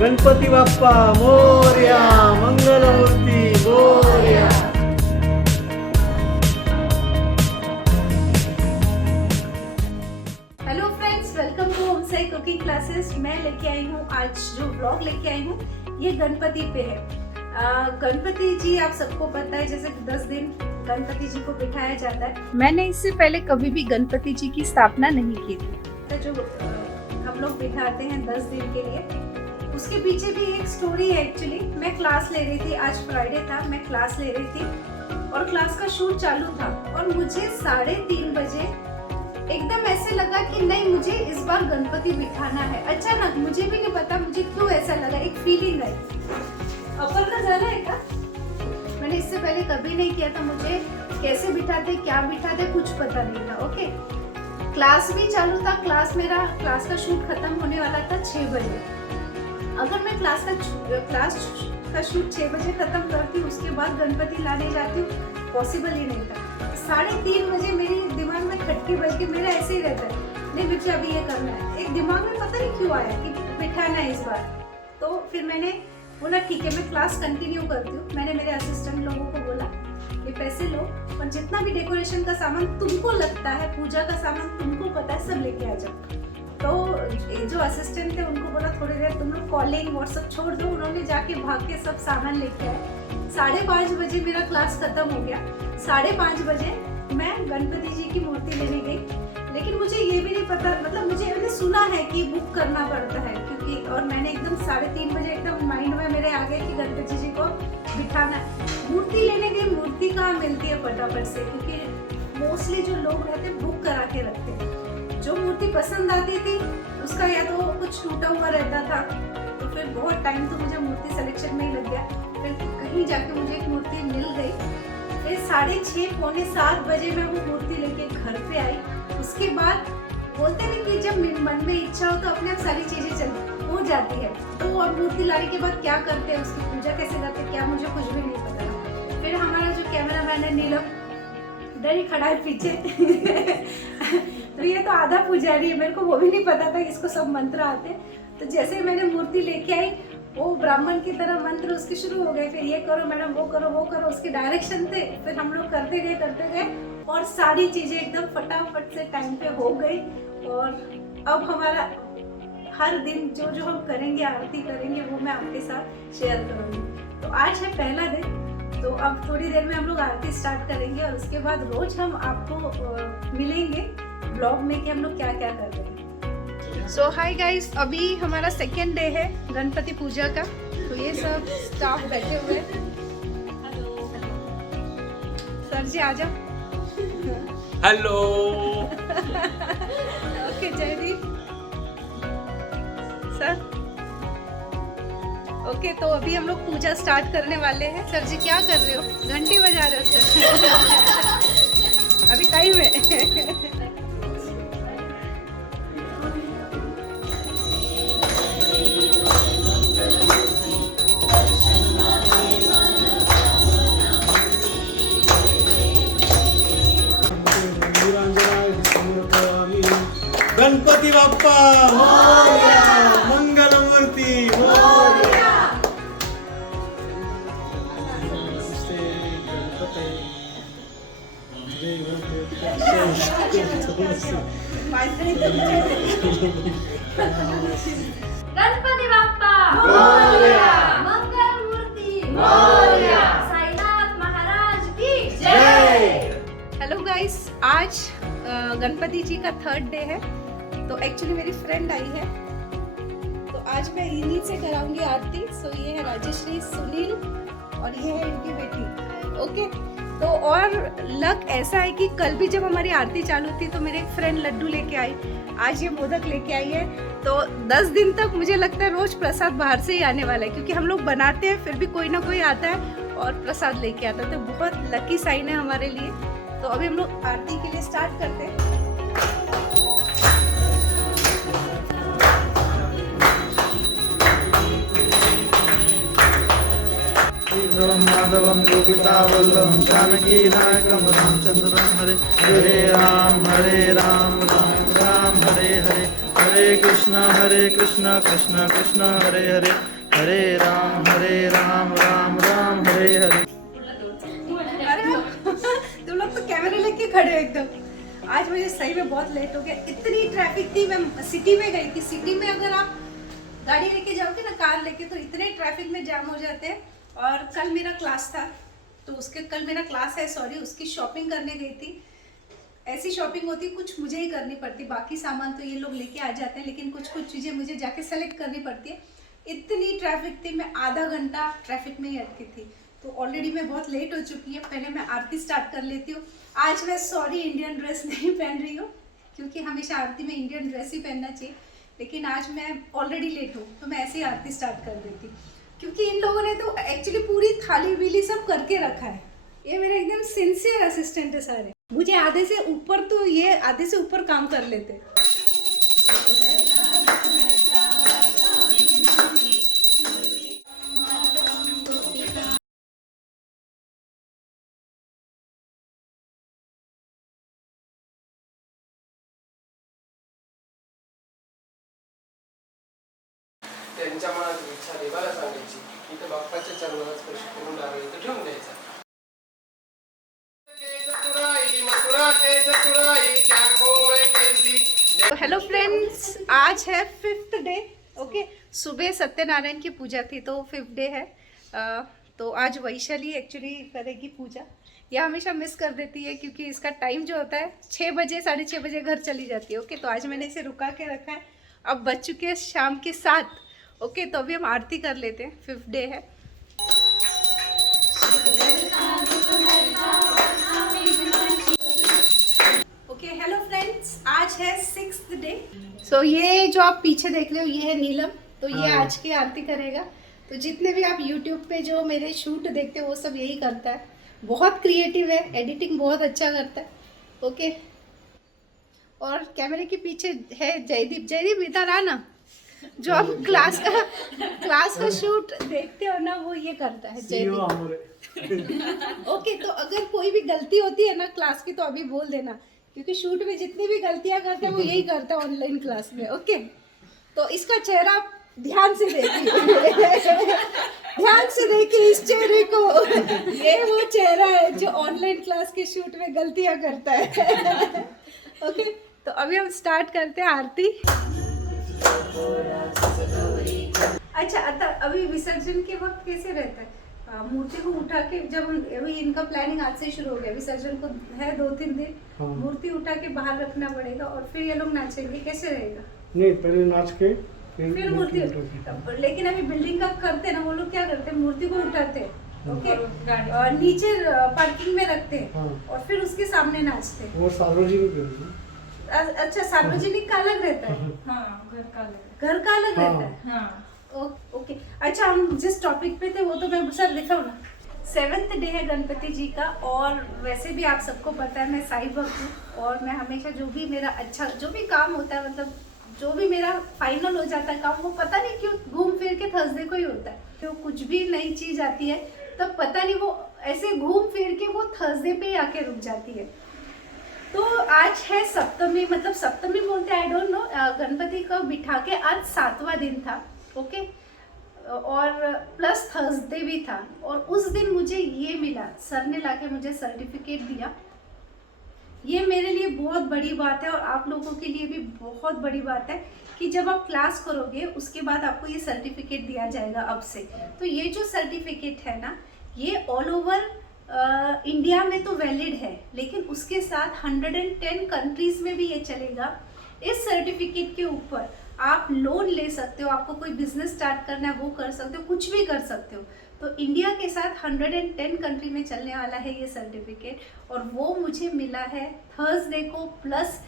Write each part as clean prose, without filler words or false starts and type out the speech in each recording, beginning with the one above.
Ganpati Bappa Morya, Mangalmurti Morya. Hello friends, welcome to home Sai cooking classes. मैं लेके आई हूँ आज जो ब्लॉग लेके आई हूँ ये गणपति पे है। गणपति जी आप सबको पता है, जैसे 10 दिन गणपति जी को बिठाया जाता है। मैंने इससे पहले कभी भी गणपति जी की स्थापना नहीं की थी। तो जो हम लोग बिठाते हैं 10 दिन के लिए, उसके पीछे भी एक स्टोरी है। एक्चुअली मैं क्लास ले रही थी, आज फ्राइडे था, मैं क्लास ले रही थी और क्लास का शूट चालू था और मुझे 3:30 बजे एकदम ऐसे लगा कि नहीं, मुझे इस बार गणपति बिठाना है। अचानक, मुझे भी नहीं पता मुझे क्यों ऐसा लगा, एक फीलिंग आई। अपर का जाना है क्या? मैंने इससे पहले कभी नहीं किया था, मुझे कैसे बिठाते क्या बिठाते कुछ पता नहीं था। ओके, क्लास भी चालू था, क्लास का शूट खत्म होने वाला था 6 बजे। अगर मैं क्लास का शूट 6 बजे खत्म करती हूँ, उसके बाद गणपति लाने जाती हूँ, पॉसिबल ही नहीं था। 3:30 बजे मेरे दिमाग में खटके बज के, मेरा ऐसे ही रहता है, नहीं मुझे अभी ये करना है। एक दिमाग में पता नहीं क्यों आया कि बिठाना है इस बार। तो फिर मैंने बोला ठीक है, मैं क्लास कंटिन्यू करती हूँ। मैंने मेरे असिस्टेंट लोगों को बोला कि पैसे लो और जितना भी डेकोरेशन का सामान तुमको लगता है, पूजा का सामान तुमको पता है, सब लेके आ जाओ। तो जो असिस्टेंट थे उनको बोला थोड़ी देर तुम लोग कॉलिंग व्हाट्सएप छोड़ दो। उन्होंने जाके भाग के सब सामान लेके आए। 5:30 बजे मेरा क्लास खत्म हो गया। 5:30 बजे मैं गणपति जी की मूर्ति लेने गई, लेकिन मुझे ये भी नहीं पता, मतलब मैंने सुना है कि बुक करना पड़ता है क्योंकि, और मैंने एकदम 3:30 बजे एकदम माइंड में मेरे आ गया कि गणपति जी को बिठाना है। मूर्ति लेने गई, मूर्ति कहाँ मिलती है फटाफट से, क्योंकि मोस्टली जो लोग रहते हैं बुक करा के रखते हैं। जो मूर्ति पसंद आती थी उसका या तो कुछ टूटा हुआ रहता था, तो फिर बहुत टाइम तो मुझे मूर्ति सिलेक्शन में ही लग गया। फिर कहीं जाके मुझे एक मूर्ति मिल गई। फिर 6:30 पौने 7 बजे मैं वो मूर्ति लेके घर पे आई। उसके बाद बोलते नहीं कि जब मन में इच्छा हो तो अपने आप सारी चीजें हो जाती है। तो अब मूर्ति लाने के बाद क्या करते हैं, उसकी पूजा कैसे करते हैं, क्या मुझे कुछ भी नहीं पता। फिर हमारा जो कैमरा मैन है नीलम, इधर ही खड़ा है पीछे तो ये तो आधा पुजारी है, मेरे को वो भी नहीं पता था इसको सब मंत्र आते। तो जैसे मैंने मूर्ति लेके आई, वो ब्राह्मण की तरह मंत्र उसके शुरू हो गए। फिर ये करो मैडम, वो करो वो करो, उसके डायरेक्शन थे। फिर हम लोग करते गए और सारी चीजें एकदम फटाफट से टाइम पे हो गई। और अब हमारा हर दिन जो हम करेंगे, आरती करेंगे, वो मैं आपके साथ शेयर करूँगी। तो आज है पहला दिन, तो अब थोड़ी देर में हम लोग आरती स्टार्ट करेंगे और उसके बाद रोज हम आपको मिलेंगे ब्लॉग में कि हम लोग क्या क्या कर रहे हैं। सो हाय गाइस, अभी हमारा सेकेंड डे है गणपति पूजा का। तो ये सब स्टाफ बैठे हुए हैं। सर जी आ जाओ। Hello. Okay Jaydeep sir. Okay, तो अभी हम लोग पूजा स्टार्ट करने वाले हैं। सर जी क्या कर रहे हो? घंटी बजा रहे हो सर? अभी टाइम है। गणपती बाप्पा मोरया, मंगलमूर्ती मोरया। गणपति बाप्पा मोरया, मंगलमूर्ति मोरया, साईनाथ महाराज की जय। हेलो गाइस, आज गणपति जी का 3rd डे है। तो एक्चुअली मेरी फ्रेंड आई है, तो आज मैं इन्हीं से कराऊंगी आरती। सो ये है राजेश्री, सुनील और ये है इनकी बेटी। ओके, तो और लक ऐसा है कि कल भी जब हमारी आरती चालू थी तो मेरे एक फ्रेंड लड्डू लेके आई, आज ये मोदक लेके आई है। तो 10 दिन तक मुझे लगता है रोज प्रसाद बाहर से ही आने वाला है, क्योंकि हम लोग बनाते हैं फिर भी कोई ना कोई आता है और प्रसाद लेके आता है। तो बहुत लकी साइन है हमारे लिए। तो अभी हम लोग आरती के लिए स्टार्ट करते हैं। माधवम गोपितावल्लभम जानकी नायकम रामचंद्रम हरे हरे राम राम राम हरे हरे हरे कृष्णा कृष्ण कृष्ण हरे हरे, हरे राम राम राम हरे हरे। अरे तुम लोग तो कैमरे लेके खड़े हो एकदम। आज मुझे सही में बहुत लेट हो गया, इतनी ट्रैफिक थी। मैं सिटी में गई थी। सिटी में अगर आप गाड़ी लेके जाओगे ना, कार लेके, तो इतने ट्रैफिक में जाम हो जाते हैं। और कल मेरा क्लास था, तो कल मेरा क्लास है, सॉरी, उसकी शॉपिंग करने गई थी। ऐसी शॉपिंग होती, कुछ मुझे ही करनी पड़ती, बाकी सामान तो ये लोग लेके आ जाते हैं, लेकिन कुछ चीज़ें मुझे जाके सेलेक्ट करनी पड़ती है। इतनी ट्रैफिक थी, मैं आधा घंटा ट्रैफिक में ही अटकी थी। तो ऑलरेडी मैं बहुत लेट हो चुकी है। पहले मैं आरती स्टार्ट कर लेती हूँ। आज मैं सॉरी इंडियन ड्रेस नहीं पहन रही हूँ, क्योंकि हमेशा आरती में इंडियन ड्रेस ही पहनना चाहिए, लेकिन आज मैं ऑलरेडी लेट हूँ, तो मैं ऐसे ही आरती स्टार्ट कर देती, क्योंकि इन लोगों ने तो एक्चुअली पूरी थाली बीली सब करके रखा है। ये मेरे एकदम सिंसियर असिस्टेंट है सारे। मुझे आधे से ऊपर, तो ये आधे से ऊपर काम कर लेते। त्यांच्या मनात इच्छा देवाला सांगायची, इथं बाप्पाच्या चरणाला स्पर्श करून नारळ इथं ठेवून द्यायचा। तो हेलो फ्रेंड्स, आज है 5th डे। ओके, सुबह सत्यनारायण की पूजा थी, तो 5th डे है। तो आज वैशाली एक्चुअली करेगी पूजा। यह हमेशा मिस कर देती है, क्योंकि इसका टाइम जो होता है 6 बजे 6:30 बजे घर चली जाती है। ओके, तो आज मैंने इसे रुका के रखा है। अब बज चुके हैं शाम के 7। ओके, तो अभी हम आरती कर लेते हैं। 5th डे है। ओके, हेलो फ्रेंड्स, आज है 6th डे। सो ये जो आप पीछे देख रहे हो, ये है नीलम। तो ये आज की आरती करेगा। तो जितने भी आप यूट्यूब पे जो मेरे शूट देखते हो, वो सब यही करता है। बहुत क्रिएटिव है, एडिटिंग बहुत अच्छा करता है। ओके, और कैमरे के पीछे है जयदीप। जयदीप इधर आना। जो आप क्लास का शूट देखते हो ना, वो ये करता है जयदीप। ओके, तो अगर कोई भी गलती होती है ना क्लास की, तो अभी बोल देना, क्योंकि शूट में जितनी भी गलतियां करते हैं वो यही करता है ऑनलाइन क्लास में। ओके, तो इसका चेहरा ध्यान से देखिए। ध्यान से देखिए इस चेहरे को। ये वो चेहरा है जो ऑनलाइन क्लास के शूट में गलतियां करता है। ओके, तो अभी हम स्टार्ट करते हैं आरती। अच्छा, अभी विसर्जन के वक्त कैसे रहता है? मूर्ति को उठा के, जब अभी इनका प्लानिंग आज से शुरू हो गया, विसर्जन को है 2-3 दिन। मूर्ति उठा के बाहर रखना पड़ेगा, और फिर ये लोग नाचेंगे। कैसे रहेगा? नहीं, पहले नाच के फिर मूर्ति। लेकिन अभी बिल्डिंग का करते ना, वो लोग क्या करते हैं, मूर्ति को उठाते हैं, ओके, और नीचे पार्किंग में रखते हैं, और फिर उसके सामने नाचते हैं। वो सार्वजनिक। अच्छा, सार्वजनिक का अलग रहता है। हाँ, घर का अलग रहता है। हाँ। ओके, अच्छा, हम जिस टॉपिक पे थे वो तो मैं सर दिखाऊँ ना। 7th डे है गणपति जी का। और वैसे भी आप सबको पता है मैं साईं भक्त हूँ, और मैं हमेशा जो भी मेरा अच्छा जो भी काम होता है, मतलब जो भी मेरा फाइनल हो जाता है काम, वो पता नहीं क्यों घूम फिर के थर्सडे को ही होता है। तो कुछ भी नई चीज़ आती है, तब पता नहीं वो ऐसे घूम फिर के वो थर्सडे पे ही आके रुक जाती है। तो आज है सप्तमी, मतलब सप्तमी बोलते हैं, आई डोंट नो। गणपति को बिठा के आज 7वां दिन था। ओके, और प्लस थर्सडे भी था। और उस दिन मुझे ये मिला, सर ने लाके मुझे सर्टिफिकेट दिया। ये मेरे लिए बहुत बड़ी बात है, और आप लोगों के लिए भी बहुत बड़ी बात है कि जब आप क्लास करोगे उसके बाद आपको ये सर्टिफिकेट दिया जाएगा अब से। तो ये जो सर्टिफिकेट है ना, ये ऑल ओवर इंडिया में तो वैलिड है, लेकिन उसके साथ 110 कंट्रीज में भी ये चलेगा। इस सर्टिफिकेट के ऊपर आप लोन ले सकते हो, आपको कोई बिजनेस स्टार्ट करना है वो कर सकते हो, कुछ भी कर सकते हो। तो इंडिया के साथ 110 कंट्री में चलने वाला है ये सर्टिफिकेट, और वो मुझे मिला है थर्सडे को। प्लस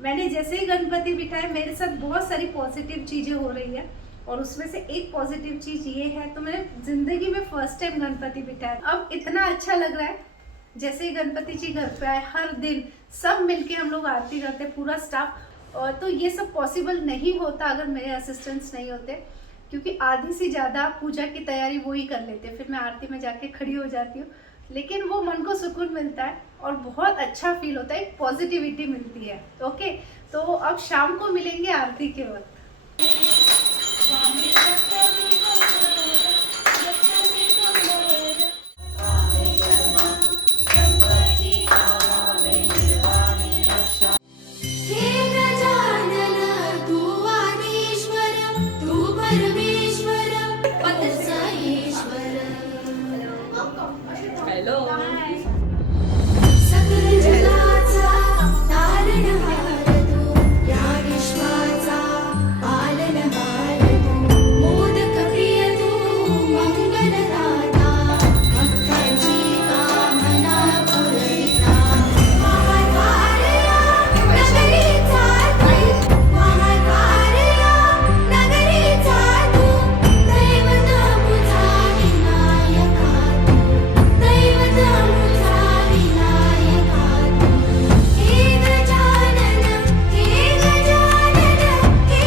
मैंने जैसे ही गणपति बिठाए, मेरे साथ बहुत सारी पॉजिटिव चीज़ें हो रही है, और उसमें से एक पॉजिटिव चीज़ ये है, तो मैंने ज़िंदगी में फर्स्ट टाइम गणपति बिठाया। अब इतना अच्छा लग रहा है, जैसे ही गणपति जी घर पे आए, हर दिन सब मिलके हम लोग आरती करते, पूरा स्टाफ। और तो ये सब पॉसिबल नहीं होता अगर मेरे असिस्टेंट्स नहीं होते, क्योंकि आधी से ज़्यादा पूजा की तैयारी वो ही कर लेते, फिर मैं आरती में जाके खड़ी हो जाती हूँ। लेकिन वो मन को सुकून मिलता है और बहुत अच्छा फील होता है, एक पॉजिटिविटी मिलती है। ओके, तो तो अब शाम को मिलेंगे आरती के वक्त। हे गजानन तू आदिश्वर तू परमेश्वर पतसईश्वर सकल जगाचा तारणहार तू या विश्वाचा पालनहार तू मोदक प्रिय तू मंगलदाता भक्तांची कामना पुरविता महाद्वारया नगरीचा तू महाद्वारया नगरीचा तू दैवत मुझा विनायका तू दैवत मुझा विनायका तू हे गजानन हे गजानन हे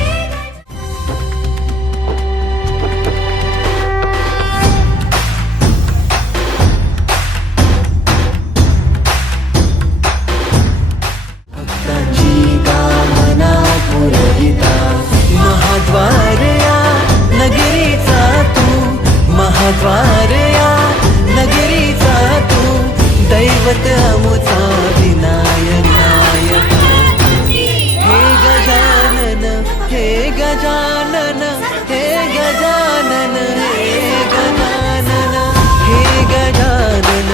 भक्तांची कामना पुरविता महाद्वारया नगरीचा तू महाद्वारया नगरीचा तू दैवत अमुचा विनायक हे गजानन हे गजानन हे गजानन हे गजानन हे गजानन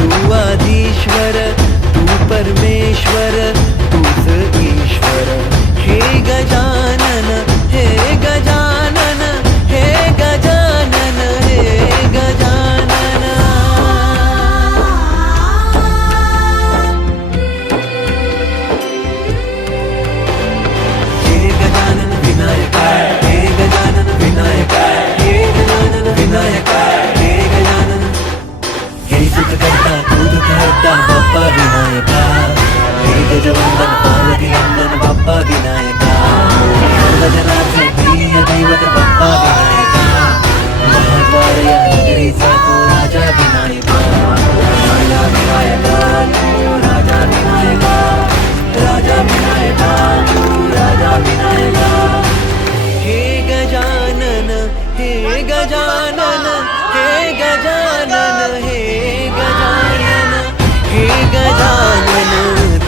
तू आदिश्वर तू परमेश्वर तूच ईश्वर हे गजानन हे गजानन हे गजानन हे गजानन हे गजानन विनायका हे गजानन विनायका हे गजानन विनायका हे गजानन हे सुख करता दूध करता बाप्पा विनायका हे गजवंदन पार्वती नंदन बाप्पा विनायका सर्वजनाचे प्रिय दैवत बाप्पा विनायका महाद्वारया नगरीचा तो राजा विनायका राजा विनायका तू राजा विनायका राजा विनायका तू राजा विनायका हे गजानन हे गजानन हे गजानन हे गजानन हे गजानन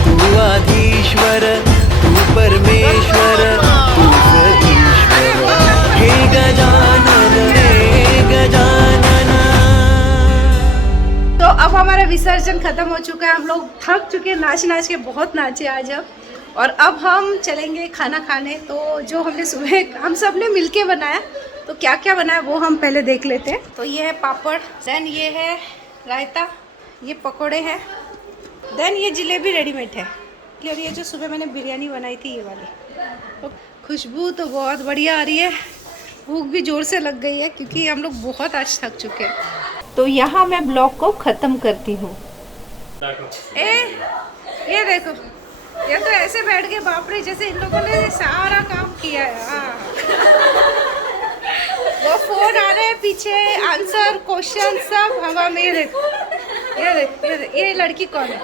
तू आधीश्वर तू परमेश्वर तूच ईश्वर हे गजानन हे गजानन तो अब हमारा विसर्जन खत्म हो चुका है। हम लोग थक चुके हैं, नाच नाच के बहुत नाचे आज अब। और अब हम चलेंगे खाना खाने। तो जो हमने सुबह हम सब ने मिलके बनाया, तो क्या क्या बनाया वो हम पहले देख लेते हैं। तो ये है पापड़, देन ये है रायता, ये पकोड़े हैं, देन ये जलेबी रेडीमेड है, और ये जो सुबह मैंने बिरयानी बनाई थी ये वाली। तो खुशबू तो बहुत बढ़िया आ रही है, भूख भी ज़ोर से लग गई है क्योंकि हम लोग बहुत आज थक चुके हैं। तो यहाँ मैं ब्लॉग को ख़त्म करती हूँ। ये देखो, ये तो ऐसे बैठ के बाप रे, जैसे इन लोगों ने सारा काम किया है। हाँ। वो फोन आ रहे हैं पीछे, आंसर क्वेश्चन सब हवा में। ये देखो, ये देख, ये लड़की कौन है,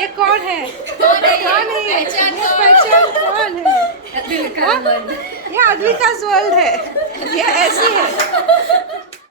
ये कौन है, कौन है ये पहचान कौन है? हाँ? ये अद्विका's वर्ल्ड है, ये ऐसी है।